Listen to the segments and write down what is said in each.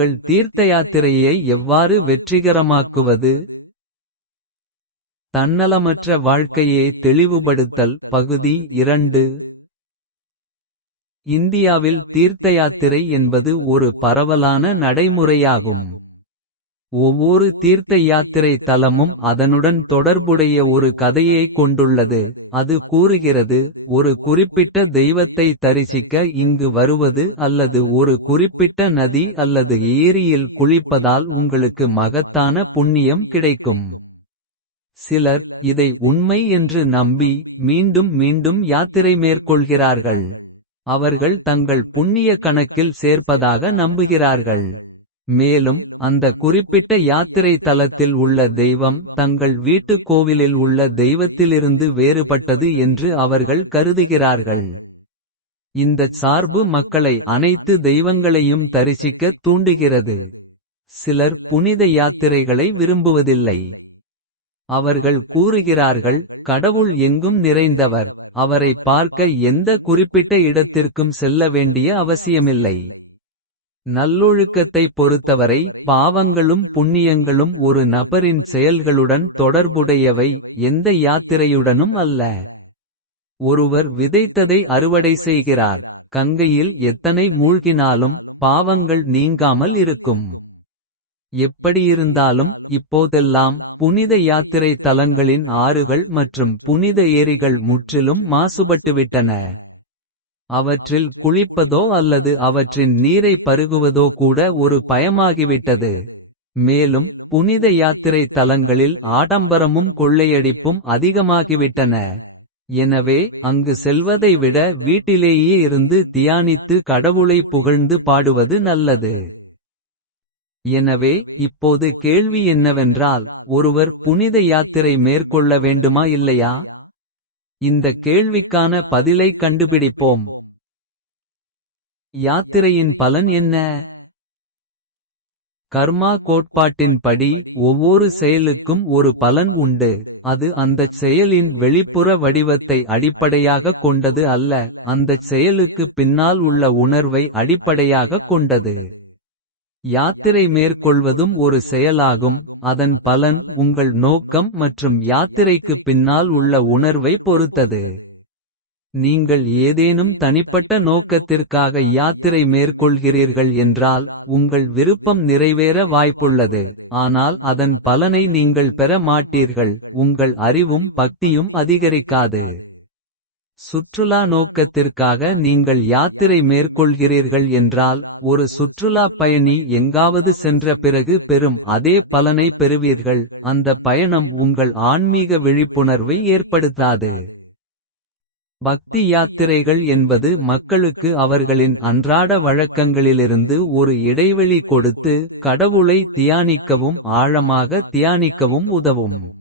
உங்கள் தீர்த்தயாத்திரையை எவ்வாறு வெற்றிகரமாக்குவது தன்னலமற்ற வாழ்க்கையை தெளிவுபடுத்தல் பகுதி இரண்டு இந்தியாவில் தீர்த்தயாத்திரை என்பது ஒரு பரவலான நடைமுறையாகும். ஒவ்வொரு தீர்த்த யாத்திரை தலமும் அதனுடன் தொடர்புடைய ஒரு கதையைக் கொண்டுள்ளது. அது கூறுகிறது ஒரு குறிப்பிட்ட தெய்வத்தை தரிசிக்க இங்கு வருவது அல்லது ஒரு குறிப்பிட்ட நதி அல்லது ஏரியில் குளிப்பதால் உங்களுக்கு மகத்தான புண்ணியம் கிடைக்கும். சிலர் இதை உண்மை என்று நம்பி மீண்டும் மீண்டும் யாத்திரை மேற்கொள்கிறார்கள். அவர்கள் தங்கள் புண்ணிய கணக்கில் சேர்ப்பதாக நம்புகிறார்கள். மேலும் அந்த குறிப்பிட்ட யாத்திரை தலத்தில் உள்ள தெய்வம் தங்கள் வீட்டுக் கோவிலில் உள்ள தெய்வத்திலிருந்து வேறுபட்டது என்று அவர்கள் கருதுகிறார்கள். இந்தச் சார்பு மக்களை அனைத்து தெய்வங்களையும் தரிசிக்கத் தூண்டுகிறது. சிலர் புனித யாத்திரைகளை விரும்புவதில்லை. அவர்கள் கூறுகிறார்கள் கடவுள் எங்கும் நிறைந்தவர். அவரை பார்க்க எந்த குறிப்பிட்ட இடத்திற்கும் செல்ல வேண்டிய அவசியமில்லை. நல்லொழுக்கத்தை பொறுத்தவரை பாவங்களும் புண்ணியங்களும் ஒரு நபரின் செயல்களுடன் தொடர்புடையவை எந்த யாத்திரையுடனும் அல்ல. ஒருவர் விதைத்ததை அறுவடை செய்கிறார். கங்கையில் எத்தனை மூழ்கினாலும் பாவங்கள் நீங்காமல் இருக்கும். எப்படியிருந்தாலும் இப்போதெல்லாம் புனித யாத்திரை தலங்களின் ஆறுகள் மற்றும் புனித ஏரிகள் முற்றிலும் மாசுபட்டுவிட்டன. அவற்றில் குளிப்பதோ அல்லது அவற்றின் நீரை பருகுவதோ கூட ஒரு பயமாகிவிட்டது. மேலும் புனித யாத்திரை தலங்களில் ஆடம்பரமும் கொள்ளையடிப்பும் அதிகமாகிவிட்டன. எனவே அங்கு செல்வதை விட வீட்டிலேயே இருந்து தியானித்து கடவுளை புகழ்ந்து பாடுவது நல்லது. எனவே இப்போது கேள்வி என்னவென்றால் ஒருவர் புனித யாத்திரை மேற்கொள்ள வேண்டுமா இல்லையா. இந்த கேள்விக்கான பதிலைக் கண்டுபிடிப்போம். யாத்திரையின் பலன் என்ன. கர்மா கோட்பாட்டின்படி ஒவ்வொரு செயலுக்கும் ஒரு பலன் உண்டு. அது அந்தச் செயலின் வெளிப்புற வடிவத்தை அடிப்படையாகக் கொண்டது அல்ல. அந்தச் செயலுக்குப் பின்னால் உள்ள உணர்வை அடிப்படையாகக் கொண்டது. யாத்திரை மேற்கொள்வதும் ஒரு செயலாகும் அதன் பலன் உங்கள் நோக்கம் மற்றும் யாத்திரைக்குப் பின்னால் உள்ள உணர்வை பொறுத்தது. நீங்கள் ஏதேனும் தனிப்பட்ட நோக்கத்திற்காக யாத்திரை மேற்கொள்கிறீர்கள் என்றால். உங்கள் விருப்பம் நிறைவேற வாய்ப்புள்ளது ஆனால் அதன் பலனை நீங்கள் பெற மாட்டீர்கள். உங்கள் அறிவும் பக்தியும் அதிகரிக்காது. சுற்றுலா நோக்கத்திற்காக நீங்கள் யாத்திரை மேற்கொள்கிறீர்கள் என்றால். ஒரு சுற்றுலாப் பயணி எங்காவது சென்ற பிறகு பெறும் அதே பலனை பெறுவீர்கள். அந்த பயணம் உங்கள் ஆன்மீக விழிப்புணர்வை ஏற்படுத்தாது. பக்தி யாத்திரைகள் என்பது மக்களுக்கு அவர்களின் அன்றாட வழக்கங்களிலிருந்து ஒரு இடைவெளி கொடுத்து. கடவுளை தியானிக்கவும் ஆழமாக தியானிக்கவும் உதவும்.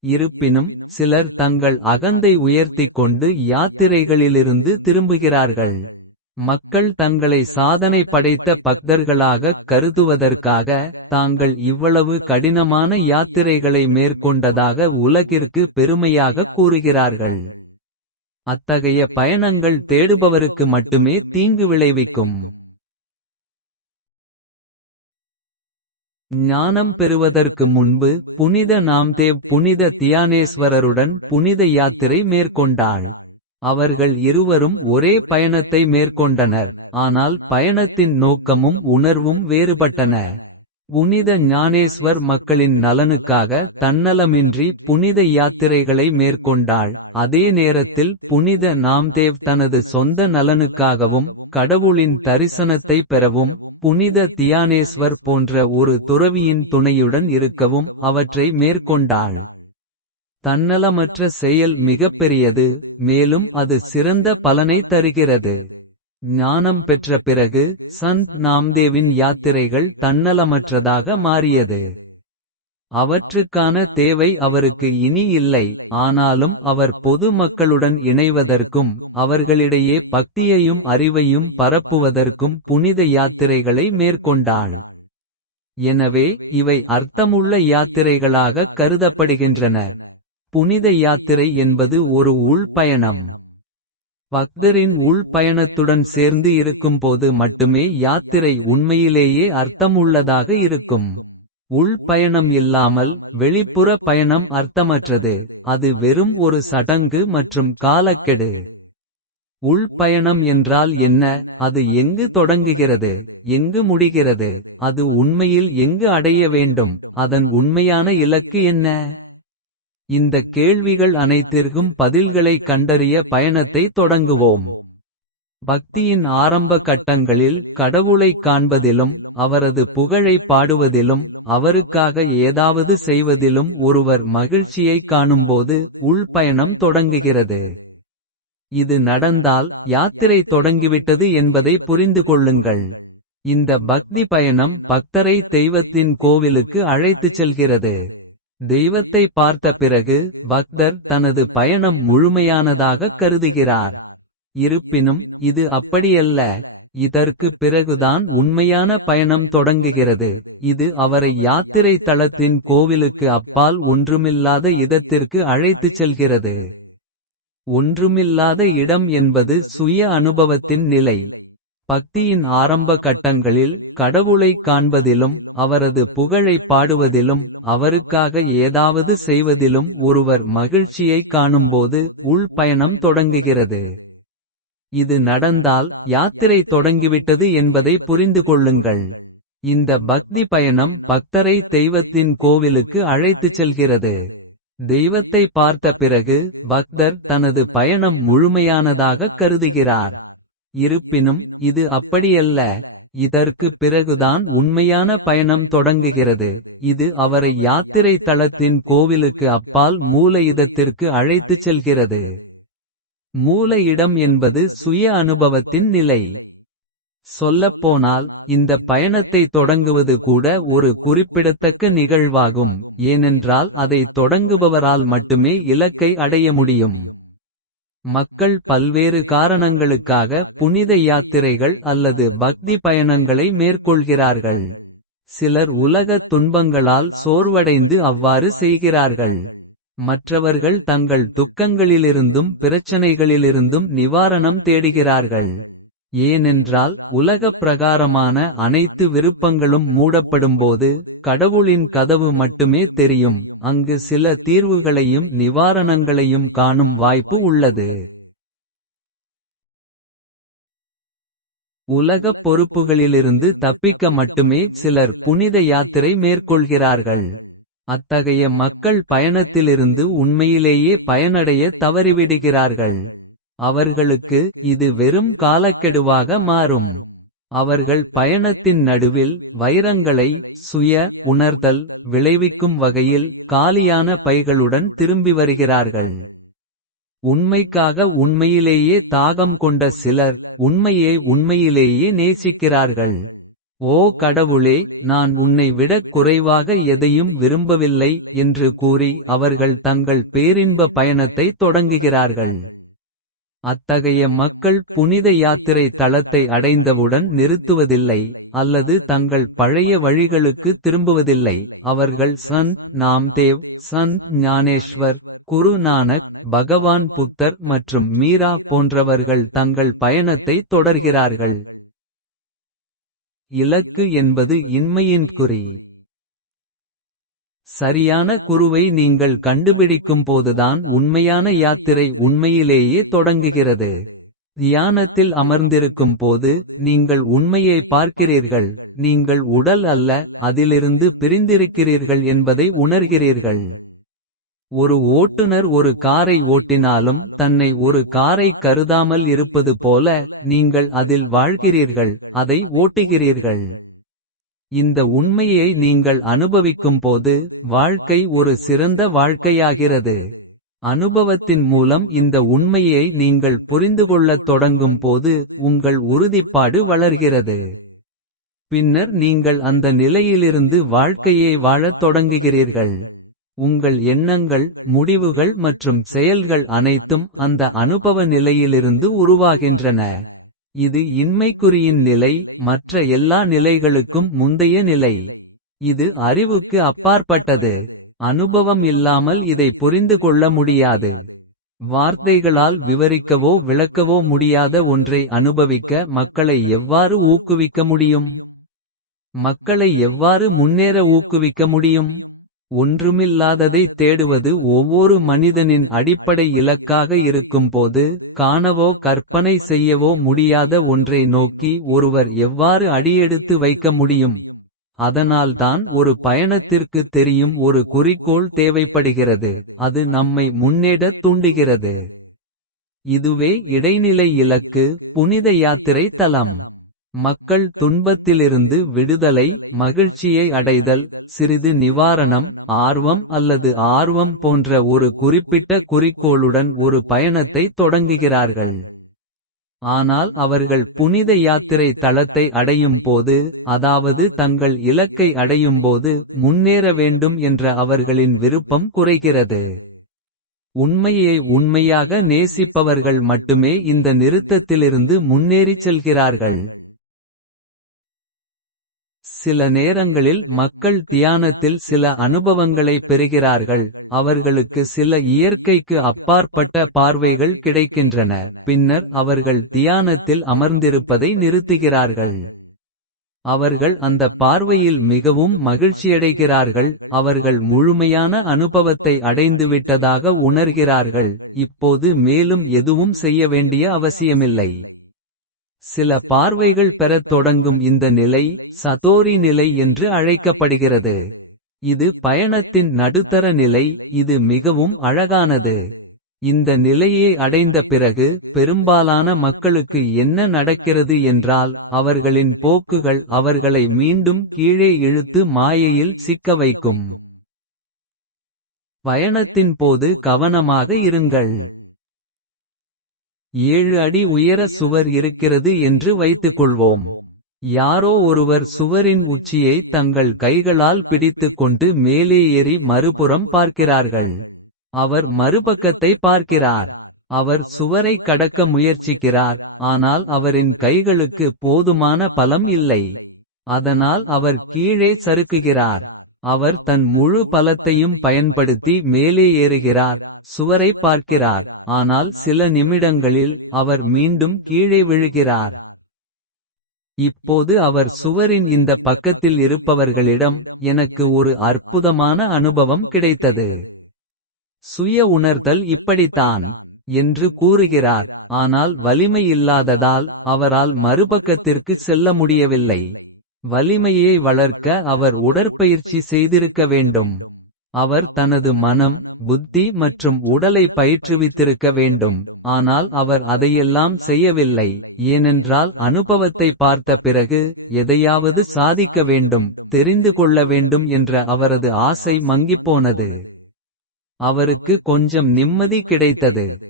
இருப்பினும் சிலர் தங்கள் அகந்தை உயர்த்திக் கொண்டு யாத்திரைகளிலிருந்து திரும்புகிறார்கள். மக்கள் தங்களை சாதனை படைத்த பக்தர்களாகக் கருதுவதற்காக. தாங்கள் இவ்வளவு கடினமான யாத்திரைகளை மேற்கொண்டதாக உலகிற்கு பெருமையாகக் கூறுகிறார்கள். அத்தகைய பயணங்கள் தேடுபவருக்கு மட்டுமே தீங்கு விளைவிக்கும். ஞானம் பெறுவதற்கு முன்பு புனித நாம்தேவ் புனித தியானேஸ்வரருடன் புனித யாத்திரை மேற்கொண்டாள். அவர்கள் இருவரும் ஒரே பயணத்தை மேற்கொண்டனர். ஆனால் பயணத்தின் நோக்கமும் உணர்வும் வேறுபட்டன. புனித ஞானேஸ்வர் மக்களின் நலனுக்காக தன்னலமின்றி புனித யாத்திரைகளை மேற்கொண்டாள். அதே நேரத்தில் புனித நாம்தேவ் தனது சொந்த நலனுக்காகவும். கடவுளின் தரிசனத்தை பெறவும் புனித தியானேஸ்வர் போன்ற ஒரு துறவியின் துணையுடன் இருக்கவும் அவற்றை மேற்கொண்டாள். தன்னலமற்ற செயல் மிகப்பெரியது மேலும் அது சிறந்த பலனை தருகிறது. ஞானம் பெற்ற பிறகு சந்த் நாம்தேவின் யாத்திரைகள் தன்னலமற்றதாக மாறியது. அவற்றுக்கான தேவை அவருக்கு இனி இல்லை ஆனாலும் அவர் பொது மக்களுடன் இணைவதற்கும். அவர்களிடையே பக்தியையும் அறிவையும் பரப்புவதற்கும் புனித யாத்திரைகளை மேற்கொண்டாள். எனவே இவை அர்த்தமுள்ள யாத்திரைகளாகக் கருதப்படுகின்றன. புனித யாத்திரை என்பது ஒரு உள் பயணம். பக்தரின் உள் பயணத்துடன் சேர்ந்து இருக்கும்போது மட்டுமே யாத்திரை உண்மையிலேயே அர்த்தமுள்ளதாக இருக்கும். உள் பயணம் இல்லாமல் வெளிப்புற பயணம் அர்த்தமற்றது. அது வெறும் ஒரு சடங்கு மற்றும் காலக்கெடு. உள் பயணம் என்றால் என்ன அது எங்கு தொடங்குகிறது. எங்கு முடிகிறது அது உண்மையில் எங்கு அடைய வேண்டும். அதன் உண்மையான இலக்கு என்ன. இந்த கேள்விகள் அனைத்திற்கும் பதில்களை கண்டறிய பயணத்தை தொடங்குவோம். பக்தியின் ஆரம்ப கட்டங்களில் கடவுளைக் காண்பதிலும். அவரது புகழைப் பாடுவதிலும் அவருக்காக ஏதாவது செய்வதிலும். ஒருவர் மகிழ்ச்சியைக் காணும்போது உள் பயணம் தொடங்குகிறது. இது நடந்தால் யாத்திரை தொடங்கிவிட்டது என்பதை புரிந்து கொள்ளுங்கள். இந்த பக்தி பயணம் பக்தரை தெய்வத்தின் கோவிலுக்கு அழைத்துச் செல்கிறது. தெய்வத்தை பார்த்த பிறகு பக்தர் தனது பயணம் முழுமையானதாகக் கருதுகிறார். இருப்பினும் இது அப்படியல்ல. இதற்கு பிறகுதான் உண்மையான பயணம் தொடங்குகிறது. இது அவரை யாத்திரை தளத்தின் கோவிலுக்கு அப்பால் ஒன்றுமில்லாத இடத்திற்கு அழைத்துச் செல்கிறது. ஒன்றுமில்லாத இடம் என்பது சுய அனுபவத்தின் நிலை. பக்தியின் ஆரம்ப கட்டங்களில் கடவுளைக் காண்பதிலும். அவரது புகழைப் பாடுவதிலும் அவருக்காக ஏதாவது செய்வதிலும். ஒருவர் மகிழ்ச்சியைக் காணும்போது உள் பயணம் தொடங்குகிறது. இது நடந்தால் யாத்திரை தொடங்கிவிட்டது என்பதை புரிந்து கொள்ளுங்கள். இந்த பக்தி பயணம் பக்தரை தெய்வத்தின் கோவிலுக்கு அழைத்துச் செல்கிறது. தெய்வத்தை பார்த்த பிறகு பக்தர் தனது பயணம் முழுமையானதாகக் கருதுகிறார். இருப்பினும் இது அப்படியல்ல. இதற்கு பிறகுதான் உண்மையான பயணம் தொடங்குகிறது. இது அவரை யாத்திரை தளத்தின் கோவிலுக்கு அப்பால் மூல அழைத்துச் செல்கிறது. மூல இடம் என்பது சுய அனுபவத்தின் நிலை. சொல்லப்போனால் இந்த பயணத்தை தொடங்குவது கூட ஒரு குறிப்பிடத்தக்க நிகழ்வாகும். ஏனென்றால் அதை தொடங்குபவரால் மட்டுமே இலக்கை அடைய முடியும். மக்கள் பல்வேறு காரணங்களுக்காக புனித யாத்திரைகள் அல்லது பக்தி பயணங்களை மேற்கொள்கிறார்கள். சிலர் உலகத் துன்பங்களால் சோர்வடைந்து அவ்வாறு செய்கிறார்கள். மற்றவர்கள் தங்கள் துக்கங்களிலிருந்தும் பிரச்சனைகளிலிருந்தும் நிவாரணம் தேடுகிறார்கள். ஏனென்றால் உலகப் பிரகாரமான அனைத்து விருப்பங்களும் மூடப்படும்போது. கடவுளின் கதவு மட்டுமே தெரியும் அங்கு சில தீர்வுகளையும் நிவாரணங்களையும் காணும் வாய்ப்பு உள்ளது. உலகப் பொறுப்புகளிலிருந்து தப்பிக்க மட்டுமே சிலர் புனித யாத்திரை மேற்கொள்கிறார்கள். அத்தகைய மக்கள் பயணத்திலிருந்து உண்மையிலேயே பயனடைய தவறிவிடுகிறார்கள். அவர்களுக்கு இது வெறும் காலக்கெடுவாக மாறும். அவர்கள் பயணத்தின் நடுவில் வைரங்களை சுய உணர்தல் விளைவிக்கும் வகையில் காலியான பைகளுடன் திரும்பி வருகிறார்கள். உண்மைக்காக உண்மையிலேயே தாகம் கொண்ட சிலர் உண்மையை உண்மையிலேயே நேசிக்கிறார்கள். ஓ கடவுளே நான் உன்னை விடக் குறைவாக எதையும் விரும்பவில்லை என்று கூறி அவர்கள் தங்கள் பேரின்ப பயணத்தை தொடங்குகிறார்கள். அத்தகைய மக்கள் புனித யாத்திரை தளத்தை அடைந்தவுடன் நிறுத்துவதில்லை. அல்லது தங்கள் பழைய வழிகளுக்கு திரும்புவதில்லை. அவர்கள் சந்த் நாம்தேவ் சந்த் ஞானேஷ்வர் குரு நானக் பகவான் புத்தர் மற்றும் மீரா போன்றவர்கள் தங்கள் பயணத்தை தொடர்கிறார்கள். இலக்கு என்பது இன்மையின் குறி. சரியான குருவை நீங்கள் கண்டுபிடிக்கும் போதுதான் உண்மையான யாத்திரை உண்மையிலேயே தொடங்குகிறது. தியானத்தில் அமர்ந்திருக்கும் போது நீங்கள் உண்மையை பார்க்கிறீர்கள். நீங்கள் உடல் அல்ல அதிலிருந்து பிரிந்திருக்கிறீர்கள் என்பதை உணர்கிறீர்கள். ஒரு ஓட்டுநர் ஒரு காரை ஓட்டினாலும் தன்னை ஒரு காரை கருதாமல் இருப்பது போல. நீங்கள் அதில் வாழ்கிறீர்கள் அதை ஓட்டுகிறீர்கள். இந்த உண்மையை நீங்கள் அனுபவிக்கும்போது வாழ்க்கை ஒரு சிறந்த வாழ்க்கையாகிறது. அனுபவத்தின் மூலம் இந்த உண்மையை நீங்கள் புரிந்துகொள்ளத் தொடங்கும் போது உங்கள் உறுதிப்பாடு வளர்கிறது. பின்னர் நீங்கள் அந்த நிலையிலிருந்து வாழ்க்கையை வாழத் தொடங்குகிறீர்கள். உங்கள் எண்ணங்கள் முடிவுகள் மற்றும் செயல்கள் அனைத்தும் அந்த அனுபவ நிலையிலிருந்து உருவாகின்றன. இது இன்மைக்குறியின் நிலை மற்ற எல்லா நிலைகளுக்கும் முந்தைய நிலை. இது அறிவுக்கு அப்பாற்பட்டது. அனுபவம் இல்லாமல் இதை புரிந்து கொள்ள முடியாது. வார்த்தைகளால் விவரிக்கவோ விளக்கவோ முடியாத ஒன்றை அனுபவிக்க மக்களை எவ்வாறு ஊக்குவிக்க முடியும். மக்களை எவ்வாறு முன்னேற ஊக்குவிக்க முடியும். ஒன்றுமில்லாததை தேடுவது ஒவ்வொரு மனிதனின் அடிப்படை இலக்காக இருக்கும்போது. காணவோ கற்பனை செய்யவோ முடியாத ஒன்றை நோக்கி ஒருவர் எவ்வாறு அடியெடுத்து வைக்க முடியும். அதனால்தான் ஒரு பயணத்திற்கு தெரியும் ஒரு குறிக்கோள் தேவைப்படுகிறது. அது நம்மை முன்னேடத் தூண்டுகிறது. இதுவே இடைநிலை இலக்கு புனித யாத்திரை தலம். மக்கள் துன்பத்திலிருந்து விடுதலை மகிழ்ச்சியை அடைதல். சிறிது நிவாரணம் ஆர்வம் அல்லது ஆர்வம் போன்ற ஒரு குறிப்பிட்ட குறிக்கோளுடன் ஒரு பயணத்தை தொடங்குகிறார்கள். ஆனால் அவர்கள் புனித யாத்திரை தளத்தை அடையும் போது. அதாவது தங்கள் இலக்கை அடையும்போது முன்னேற வேண்டும் என்ற அவர்களின் விருப்பம் குறைகிறது. உண்மையை உண்மையாக நேசிப்பவர்கள் மட்டுமே இந்த நிறுத்தத்திலிருந்து முன்னேறிச் செல்கிறார்கள். சில நேரங்களில் மக்கள் தியானத்தில் சில அனுபவங்களைப் பெறுகிறார்கள். அவர்களுக்கு சில இயற்கைக்கு அப்பாற்பட்ட பார்வைகள் கிடைக்கின்றன. பின்னர் அவர்கள் தியானத்தில் அமர்ந்திருப்பதை நிறுத்துகிறார்கள். அவர்கள் அந்த பார்வையில் மிகவும் மகிழ்ச்சியடைகிறார்கள். அவர்கள் முழுமையான அனுபவத்தை அடைந்துவிட்டதாக உணர்கிறார்கள். இப்போது மேலும் எதுவும் செய்ய வேண்டிய அவசியமில்லை. சில பார்வைகள் பெறத் தொடங்கும் இந்த நிலை சதோரி நிலை என்று அழைக்கப்படுகிறது. இது பயணத்தின் நடுத்தர நிலை இது மிகவும் அழகானது. இந்த நிலையை அடைந்த பிறகு பெரும்பாலான மக்களுக்கு என்ன நடக்கிறது என்றால். அவர்களின் போக்குகள் அவர்களை மீண்டும் கீழே இழுத்து மாயையில் சிக்க வைக்கும். பயணத்தின் போது கவனமாக இருங்கள். ஏழு அடி உயர சுவர் இருக்கிறது என்று வைத்துக்கொள்வோம். யாரோ ஒருவர் சுவரின் உச்சியை தங்கள் கைகளால் பிடித்துக் கொண்டு மேலே ஏறி மறுபுறம் பார்க்கிறார்கள். அவர் மறுபக்கத்தை பார்க்கிறார். அவர் சுவரை கடக்க முயற்சிக்கிறார். ஆனால் அவரின் கைகளுக்கு போதுமான பலம் இல்லை. அதனால் அவர் கீழே சறுக்குகிறார். அவர் தன் முழு பலத்தையும் பயன்படுத்தி மேலே ஏறுகிறார். சுவரை பார்க்கிறார் ஆனால் சில நிமிடங்களில் அவர் மீண்டும் கீழே விழுகிறார். இப்போது அவர் சுவரின் இந்த பக்கத்தில் இருப்பவர்களிடம் எனக்கு ஒரு அற்புதமான அனுபவம் கிடைத்தது. சுய உணர்தல் இப்படித்தான். என்று கூறுகிறார் ஆனால் வலிமை இல்லாததால் அவரால் மறுபக்கத்திற்கு செல்ல முடியவில்லை. வலிமையை வளர்க்க அவர் உடற்பயிற்சி செய்திருக்க வேண்டும். அவர் தனது மனம் புத்தி மற்றும் உடலை பயிற்றுவித்திருக்க வேண்டும். ஆனால் அவர் அதையெல்லாம் செய்யவில்லை. ஏனென்றால் அனுபவத்தை பார்த்த பிறகு எதையாவது சாதிக்க வேண்டும். தெரிந்து கொள்ள வேண்டும் என்ற அவரது ஆசை மங்கிப்போனது. அவருக்கு கொஞ்சம் நிம்மதி கிடைத்தது.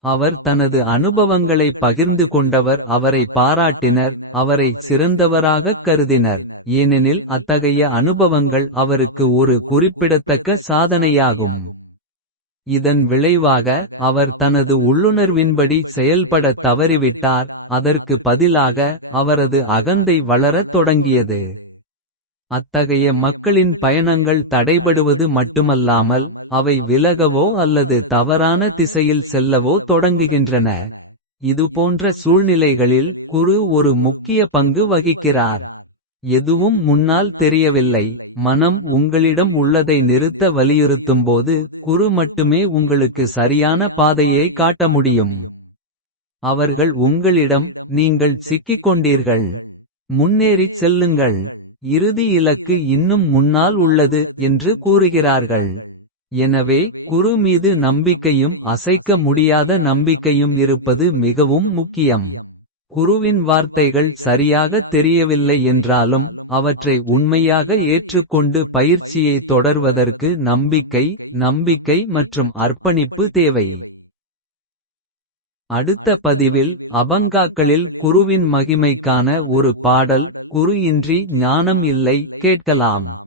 அவர் தனது அனுபவங்களை பகிர்ந்து கொண்டவர் அவரை பாராட்டினர். அவரை சிறந்தவராகக் கருதினர். ஏனெனில் அத்தகைய அனுபவங்கள் அவருக்கு ஒரு குறிப்பிடத்தக்க சாதனையாகும். இதன் விளைவாக அவர் தனது உள்ளுணர்வின்படி செயல்படத் தவறிவிட்டார். அதற்கு பதிலாக அவரது அகந்தை வளரத் தொடங்கியது. அத்தகைய மக்களின் பயணங்கள் தடைபடுவது மட்டுமல்லாமல். அவை விலகவோ அல்லது தவறான திசையில் செல்லவோ தொடங்குகின்றன. இதுபோன்ற சூழ்நிலைகளில் குரு ஒரு முக்கிய பங்கு வகிக்கிறார். எதுவும் முன்னால் தெரியவில்லை. மனம் உங்களிடம் உள்ளதை நிறுத்த வலியுறுத்தும்போது. குரு மட்டுமே உங்களுக்கு சரியான பாதையை காட்ட முடியும். அவர்கள் உங்களிடம் நீங்கள் சிக்கிக் கொண்டீர்கள். முன்னேறிச் செல்லுங்கள். இறுதி இலக்கு இன்னும் முன்னால் உள்ளது என்று கூறுகிறார்கள். எனவே குரு மீது நம்பிக்கையும் அசைக்க முடியாத நம்பிக்கையும் இருப்பது மிகவும் முக்கியம். குருவின் வார்த்தைகள் சரியாகத் தெரியவில்லை என்றாலும். அவற்றை உண்மையாக ஏற்றுக்கொண்டு பயிற்சியை தொடர்வதற்கு நம்பிக்கை. நம்பிக்கை மற்றும் அர்ப்பணிப்பு தேவை. அடுத்த பதிவில் அபங்காக்களில் குருவின் மகிமைக்கான ஒரு பாடல். குரு இன்றி ஞானம் இல்லை கேட்கலாம்.